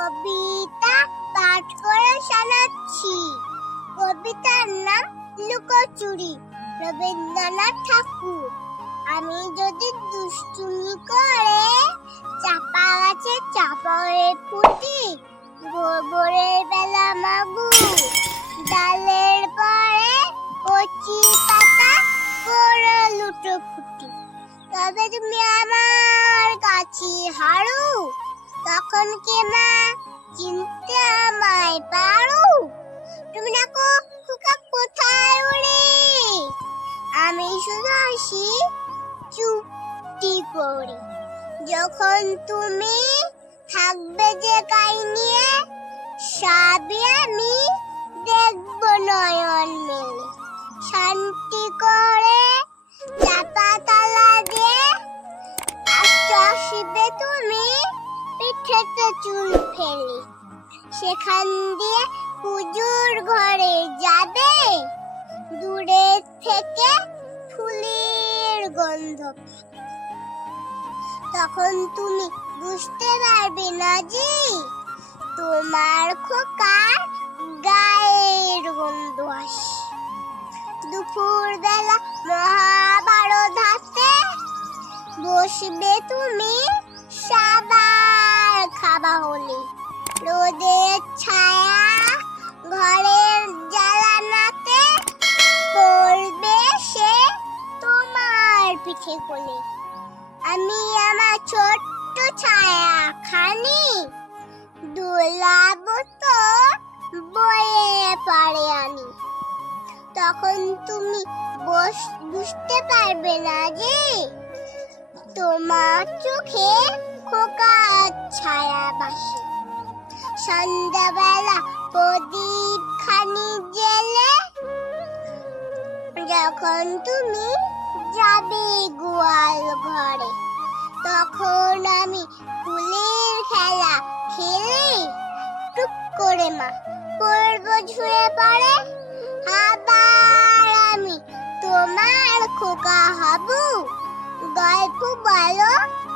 কবিতা পাঠ করে শোনাচ্ছি। কবিতার নাম লুকোচুরি, রবীন্দ্রনাথ ঠাকুর। আমি যদি দুষ্টুমি করে চাপা গাছে চাপা হয়ে ফুটি, ভোরের বেলা মাগু ডালের পরে কচি পাতা করে লুটো ফুটি। তবে তুমি আমার কাছে হারু, তখন কে মা চিনতে আমায় পারো? তুমি দেখো খোকা কোথায় ওরে, আমি শুধু হাসি চুপটি করে। যখন তুমি থাকবে যে গাই নিয়ে, সবই আমি দেখব নয়ন মেলে। শান্তি করে চাপা তালা দিয়ে আসবে তুমি পিঠেতে চুল ফেলে। সেখান দিয়ে পুজোর ঘরে যাবে, দূরে থেকে ফুলের গন্ধ। তখন তুমি বুঝতে পারবে না যে তোমার খোকার গায়ের গন্ধ আসে। দুপুর বেলা মহাভারত হাতে বসবে তুমি সাবার খাবা হলে। রোদের ছায়া ঘরের জ্বালানাতে পড়বে সে তোমার পিঠে কোলে। আমি আমার ছোট্ট ছায়া খানি দোলাবো তোর বয়ে পারে আনি। তখন তুমি বুঝতে পারবে না যে তোমার চোখে খোকার ছায়া বাসে। সন্ধ্যাবেলা প্রদীপ খানি জেলে যখন তুমি যাবে গোয়াল ঘরে, তখন আমি ফুলের খেলা খেলে টুক করে মা পড়বো ঝুড়ে পড়ে। আবার আমি তোমার খোকা হব, গল্প বলো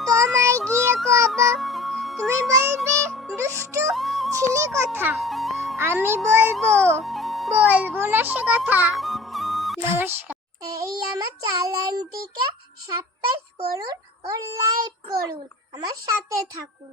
তোমায় গিয়ে কব। তুমি বলবে দুষ্টু ছিলি কথা, আমি বলবো না সে কথা। নমস্কার। এই আমার চ্যানেলটিকে সাবস্ক্রাইব করুন ও লাইক করুন, আমার সাথে থাকুন।